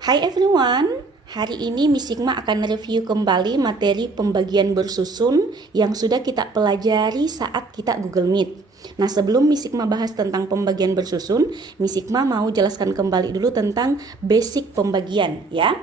Hai everyone, hari ini Miss Sigma akan review kembali materi pembagian bersusun yang sudah kita pelajari saat kita Google Meet. Nah, sebelum Miss Sigma bahas tentang pembagian bersusun, Miss Sigma mau jelaskan kembali dulu tentang basic pembagian ya.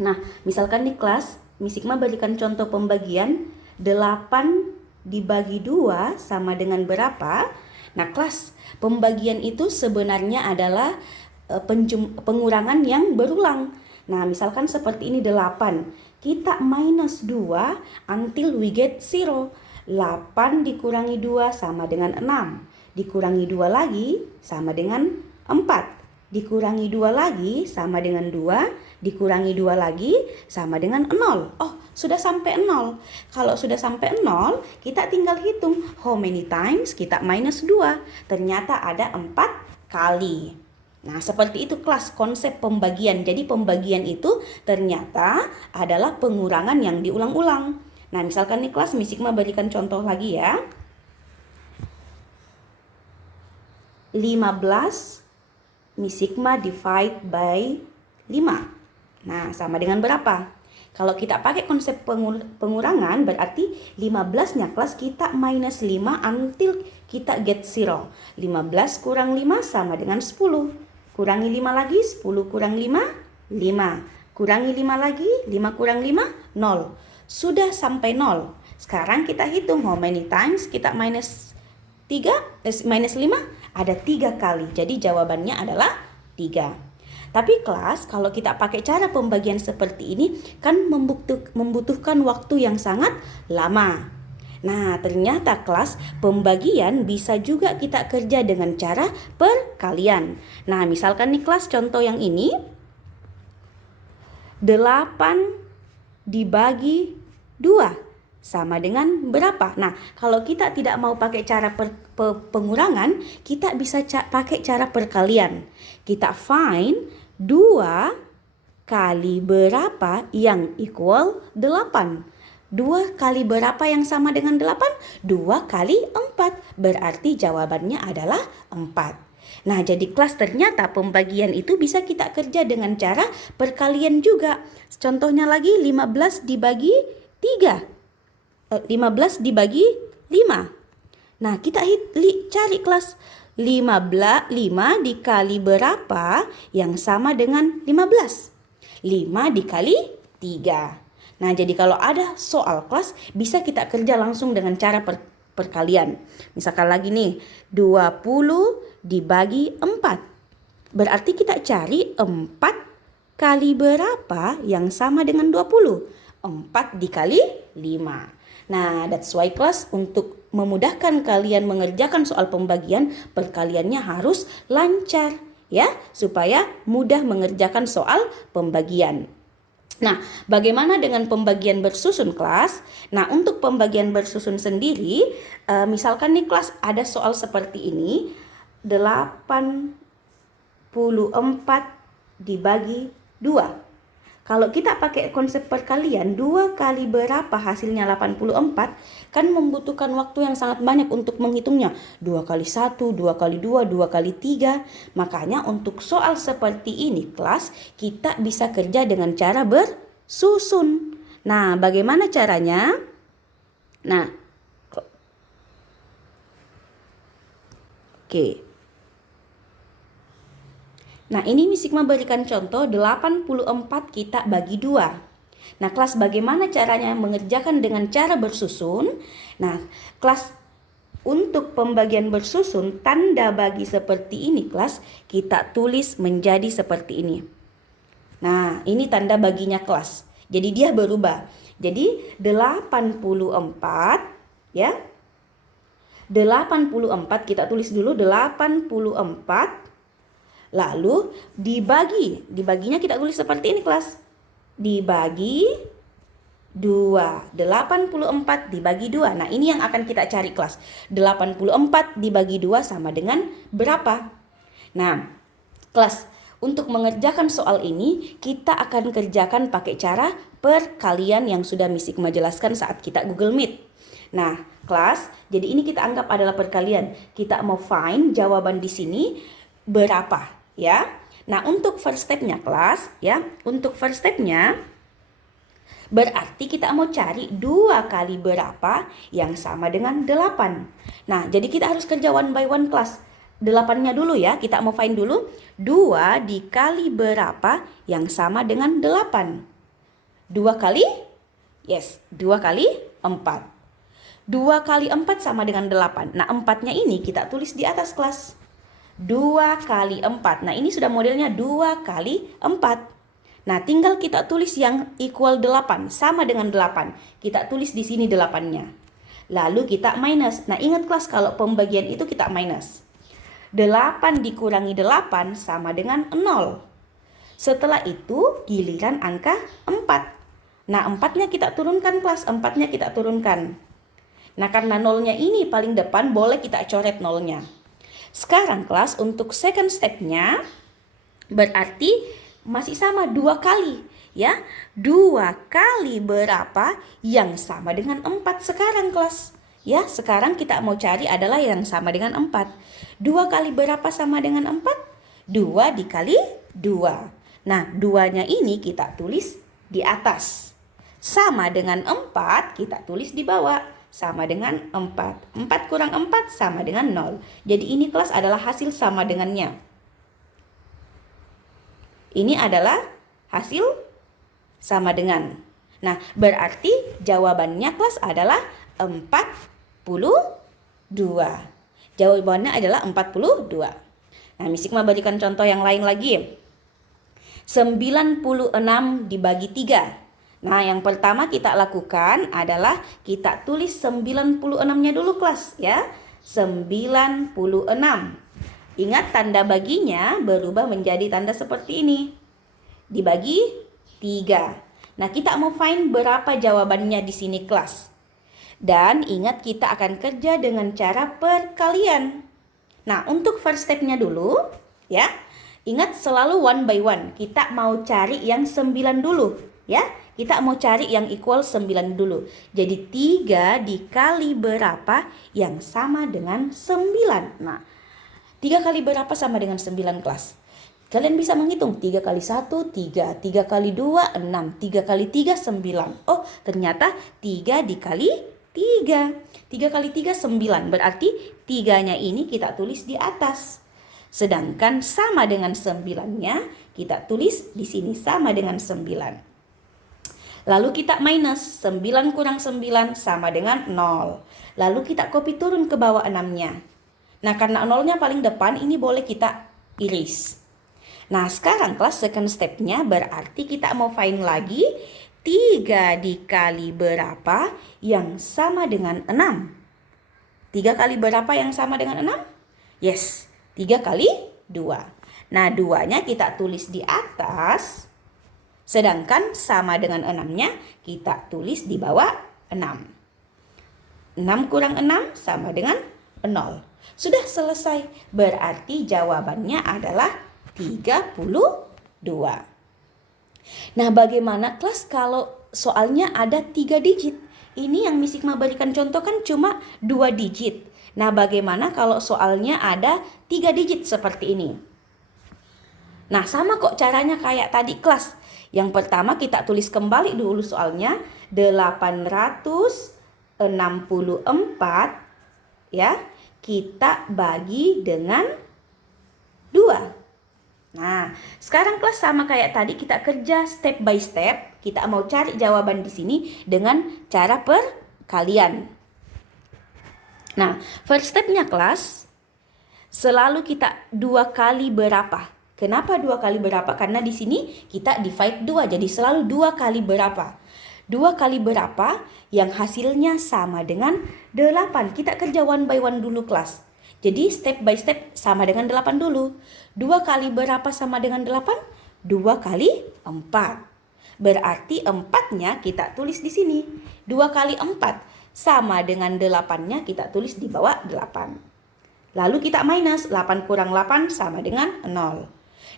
Nah, misalkan di kelas Miss Sigma berikan contoh pembagian 8 dibagi 2 sama dengan berapa? Nah, kelas pembagian itu sebenarnya adalah pengurangan yang berulang. Nah, misalkan seperti ini 8. Kita minus 2 until we get 0. 8 dikurangi 2 sama dengan 6. Dikurangi 2 lagi sama dengan 4. Dikurangi 2 lagi sama dengan 2. Dikurangi 2 lagi sama dengan 0. Oh, sudah sampai 0. Kalau sudah sampai 0, kita tinggal hitung how many times kita minus 2. Ternyata ada 4 kali. Nah, seperti itu kelas konsep pembagian. Jadi pembagian itu ternyata adalah pengurangan yang diulang-ulang. Nah, misalkan nih kelas Miss Sigma berikan contoh lagi ya. 15 Miss Sigma divide by 5. Nah, sama dengan berapa? Kalau kita pakai konsep pengurangan, berarti 15-nya kelas kita minus 5 until kita get 0. 15 kurang 5 sama dengan 10. Kurangi 5 lagi, 10 kurang 5, 5. Kurangi 5 lagi, 5 kurang 5, 0. Sudah sampai 0. Sekarang kita hitung how many times kita minus 5. Ada 3 kali. Jadi jawabannya adalah 3. Tapi kelas, kalau kita pakai cara pembagian seperti ini, kan membutuhkan waktu yang sangat lama. Nah, ternyata kelas pembagian bisa juga kita kerja dengan cara perkalian. Nah, misalkan nih kelas contoh yang ini. 8 dibagi 2 sama dengan berapa? Nah, kalau kita tidak mau pakai cara pengurangan, kita bisa pakai cara perkalian. Kita find 2 kali berapa yang equal 8. 2 kali berapa yang sama dengan 8? 2 kali 4. Berarti jawabannya adalah 4. Nah, jadi kelas ternyata pembagian itu bisa kita kerja dengan cara perkalian juga. Contohnya lagi 15 dibagi 3. 15 dibagi 5. Nah, kita cari kelas 5 dikali berapa yang sama dengan 15? 5 dikali 3. Nah, jadi kalau ada soal kelas, bisa kita kerja langsung dengan cara perkalian. Misalkan lagi nih, 20 dibagi 4. Berarti kita cari 4 kali berapa yang sama dengan 20? 4 dikali 5. Nah, that's why kelas untuk memudahkan kalian mengerjakan soal pembagian, perkaliannya harus lancar ya, supaya mudah mengerjakan soal pembagian. Nah, bagaimana dengan pembagian bersusun kelas? Nah, untuk pembagian bersusun sendiri, misalkan nih kelas ada soal seperti ini, 84 dibagi 2. Kalau kita pakai konsep perkalian, 2 kali berapa hasilnya 84, kan membutuhkan waktu yang sangat banyak untuk menghitungnya. 2 kali 1, 2 kali 2, 2 kali 3. Makanya untuk soal seperti ini kelas, kita bisa kerja dengan cara bersusun. Nah, bagaimana caranya? Nah, oke. Nah, ini Miss Sigma berikan contoh 84 kita bagi 2. Nah, kelas bagaimana caranya mengerjakan dengan cara bersusun? Nah, kelas untuk pembagian bersusun, tanda bagi seperti ini kelas, kita tulis menjadi seperti ini. Nah, ini tanda baginya kelas. Jadi dia berubah. Jadi 84 ya. 84 kita tulis dulu 84. Lalu dibaginya kita tulis seperti ini kelas. Dibagi 2. 84 dibagi 2. Nah, ini yang akan kita cari kelas. 84 dibagi 2 sama dengan berapa? Nah, kelas untuk mengerjakan soal ini, kita akan kerjakan pakai cara perkalian yang sudah Miss Sigma jelaskan saat kita Google Meet. Nah, kelas, jadi ini kita anggap adalah perkalian. Kita mau find jawaban di sini berapa, ya. Nah, untuk first stepnya kelas, ya, untuk first stepnya berarti kita mau cari 2 kali berapa yang sama dengan 8. Nah, jadi kita harus kerja one by one kelas. 8-nya dulu ya, kita mau find dulu. 2 dikali berapa yang sama dengan 8? 2 kali? Yes, 2 kali 4. 2 kali 4 sama dengan 8. Nah, 4-nya ini kita tulis di atas kelas. 2 kali 4. Nah, ini sudah modelnya 2 kali 4. Nah, tinggal kita tulis yang equal 8, sama dengan 8. Kita tulis di sini 8-nya. Lalu kita minus. Nah, ingat kelas kalau pembagian itu kita minus. 8 dikurangi 8 sama dengan 0. Setelah itu giliran angka 4. Nah, 4-nya kita turunkan kelas, 4-nya kita turunkan. Nah, karena 0-nya ini paling depan, boleh kita coret 0-nya. Sekarang kelas untuk second step-nya berarti masih sama 2 kali ya. 2 kali berapa yang sama dengan 4 sekarang kelas. Ya, sekarang kita mau cari adalah yang sama dengan 4. 2 kali berapa sama dengan 4? 2 dikali 2. Nah, 2-nya ini kita tulis di atas. Sama dengan 4 kita tulis di bawah. Sama dengan 4. 4 kurang 4 sama dengan 0. Jadi ini kelas adalah hasil sama dengannya. Ini adalah hasil sama dengan. Nah, berarti jawabannya kelas adalah 42. Jawabannya adalah 42. Nah, Miss Hikmah berikan contoh yang lain lagi. 96 dibagi 3. Nah, yang pertama kita lakukan adalah kita tulis 96-nya dulu kelas ya. 96. Ingat tanda baginya berubah menjadi tanda seperti ini. Dibagi 3. Nah, kita mau find berapa jawabannya di sini kelas. Dan ingat kita akan kerja dengan cara perkalian. Nah, untuk first step-nya dulu ya. Ingat selalu one by one. Kita mau cari yang 9 dulu ya. Kita mau cari yang equal 9 dulu. Jadi 3 dikali berapa yang sama dengan 9. Nah, 3 kali berapa sama dengan 9 kelas? Kalian bisa menghitung 3 kali 1, 3. 3 kali 2, 6. 3 kali 3, 9. Oh, ternyata 3 dikali 3. 3 kali 3, 9. Berarti 3-nya ini kita tulis di atas. Sedangkan sama dengan 9-nya kita tulis di sini sama dengan 9. Lalu kita minus. 9 kurang 9 sama dengan 0. Lalu kita copy turun ke bawah 6-nya. Nah, karena 0-nya paling depan, ini boleh kita iris. Nah, sekarang kelas second step-nya berarti kita mau find lagi 3 dikali berapa yang sama dengan 6. 3 kali berapa yang sama dengan 6? Yes, 3 kali 2. Nah, 2-nya kita tulis di atas. Sedangkan sama dengan 6-nya kita tulis di bawah 6. 6 kurang 6 sama dengan 0. Sudah selesai. Berarti jawabannya adalah 32. Nah, bagaimana kelas kalau soalnya ada 3 digit? Ini yang Miss Hikmah berikan contoh kan cuma 2 digit. Nah, bagaimana kalau soalnya ada 3 digit seperti ini? Nah, sama kok caranya kayak tadi kelas. Yang pertama kita tulis kembali dulu soalnya 864 ya. Kita bagi dengan 2. Nah, sekarang kelas sama kayak tadi kita kerja step by step. Kita mau cari jawaban di sini dengan cara perkalian. Nah, first stepnya kelas selalu kita 2 kali berapa? Kenapa 2 kali berapa? Karena di sini kita divide 2. Jadi selalu 2 kali berapa? 2 kali berapa yang hasilnya sama dengan 8. Kita kerja one by one dulu kelas. Jadi step by step sama dengan 8 dulu. 2 kali berapa sama dengan 8? 2 kali 4. Berarti 4-nya kita tulis di sini. 2 kali 4 sama dengan 8-nya kita tulis di bawah 8. Lalu kita minus. 8 kurang 8 sama dengan 0.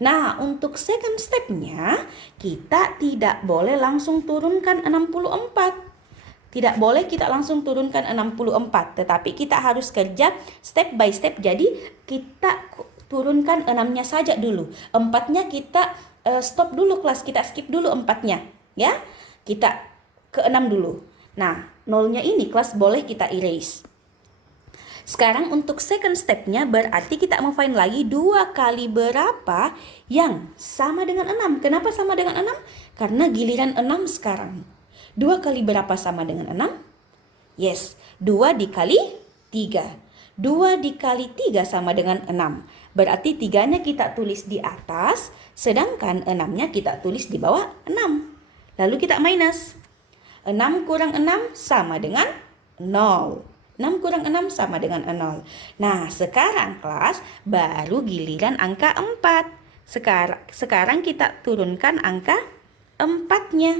Nah, untuk second step-nya, kita tidak boleh langsung turunkan 64. Tidak boleh kita langsung turunkan 64, tetapi kita harus kerja step by step. Jadi, kita turunkan 6-nya saja dulu. 4-nya kita stop dulu kelas, kita skip dulu 4-nya. Ya, kita ke 6 dulu. Nah, 0-nya ini kelas boleh kita erase. Sekarang untuk second step-nya berarti kita mau find lagi 2 kali berapa yang sama dengan 6. Kenapa sama dengan 6? Karena giliran 6 sekarang. 2 kali berapa sama dengan 6? Yes, 2 dikali 3. 2 dikali 3 sama dengan 6. Berarti 3-nya kita tulis di atas, sedangkan 6-nya kita tulis di bawah 6. Lalu kita minus. 6 kurang 6 sama dengan 0. 6 kurang 6 sama dengan 0. Nah, sekarang kelas baru giliran angka 4. Sekarang kita turunkan angka 4-nya.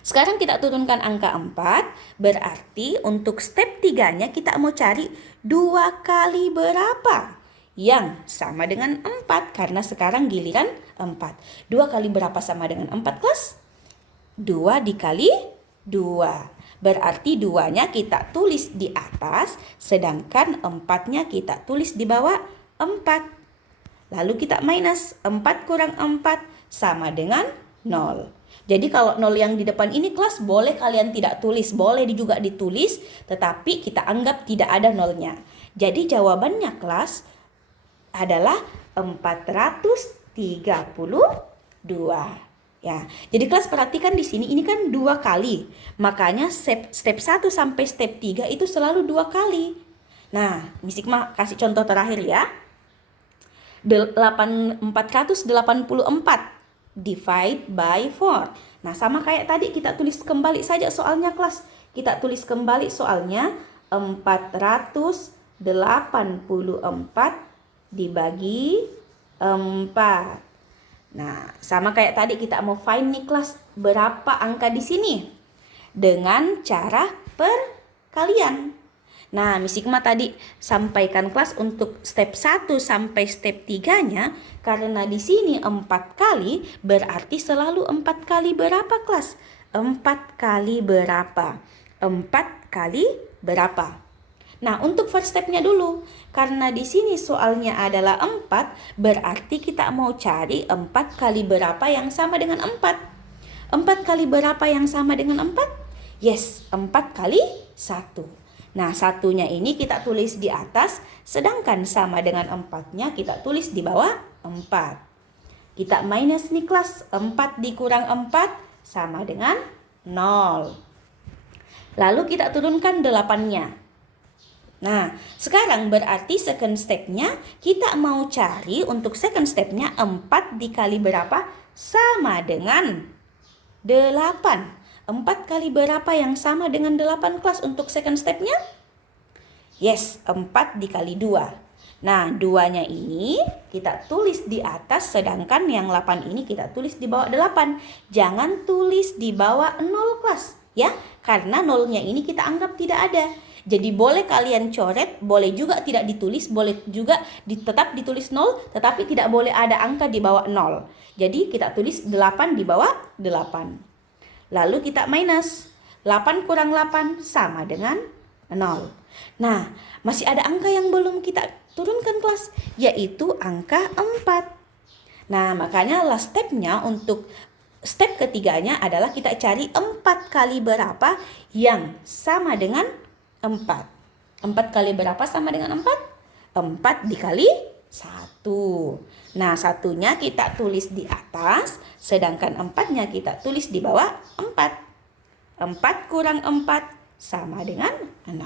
Sekarang kita turunkan angka 4, berarti untuk step 3-nya kita mau cari 2 kali berapa yang sama dengan 4, karena sekarang giliran 4. 2 kali berapa sama dengan 4 kelas? 2 dikali 2. Berarti 2-nya kita tulis di atas, sedangkan 4-nya kita tulis di bawah 4. Lalu kita minus, 4 kurang 4 sama dengan 0. Jadi kalau 0 yang di depan ini kelas boleh kalian tidak tulis, boleh juga ditulis, tetapi kita anggap tidak ada 0-nya. Jadi jawabannya kelas adalah 432. Ya, jadi kelas perhatikan di sini ini kan 2 kali. Makanya step 1 sampai step 3 itu selalu 2 kali. Nah, Miss Hikmah kasih contoh terakhir ya. 484 divide by 4. Nah, sama kayak tadi kita tulis kembali saja soalnya kelas. Kita tulis kembali soalnya 484 dibagi 4. Nah, sama kayak tadi kita mau find nih kelas berapa angka di sini dengan cara perkalian. Nah, Miss Hikmah tadi sampaikan kelas untuk step 1 sampai step 3-nya karena di sini 4 kali berarti selalu 4 kali berapa kelas? 4 kali berapa? 4 kali berapa? Nah, untuk first step-nya dulu. Karena di sini soalnya adalah 4, berarti kita mau cari 4 kali berapa yang sama dengan 4. 4 kali berapa yang sama dengan 4? Yes, 4 kali 1. Nah, satunya ini kita tulis di atas, sedangkan sama dengan 4-nya kita tulis di bawah 4. Kita minus nih kelas, 4 dikurang 4 sama dengan 0. Lalu kita turunkan 8-nya. Nah, sekarang berarti second step-nya kita mau cari untuk second step-nya 4 dikali berapa sama dengan 8. 4 kali berapa yang sama dengan 8 kelas untuk second step-nya? Yes, 4 dikali 2. Nah, 2-nya ini kita tulis di atas, sedangkan yang 8 ini kita tulis di bawah 8. Jangan tulis di bawah 0 kelas, ya. Karena 0-nya ini kita anggap tidak ada. Jadi boleh kalian coret, boleh juga tidak ditulis, boleh juga tetap ditulis 0, tetapi tidak boleh ada angka di bawah 0. Jadi kita tulis 8 di bawah 8. Lalu kita minus, 8 kurang 8 sama dengan 0. Nah, masih ada angka yang belum kita turunkan kelas, yaitu angka 4. Nah, makanya last step-nya untuk step ketiganya adalah kita cari 4 kali berapa yang sama dengan 4. 4 kali berapa sama dengan 4? 4 dikali 1. Nah, satunya kita tulis di atas, sedangkan 4-nya kita tulis di bawah 4. 4 kurang 4 sama dengan 0.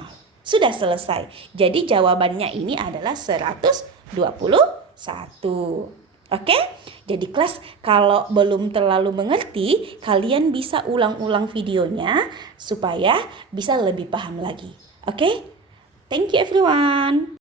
Sudah selesai. Jadi jawabannya ini adalah 121. Oke? Jadi kelas kalau belum terlalu mengerti, kalian bisa ulang-ulang videonya supaya bisa lebih paham lagi. Oke? Thank you everyone.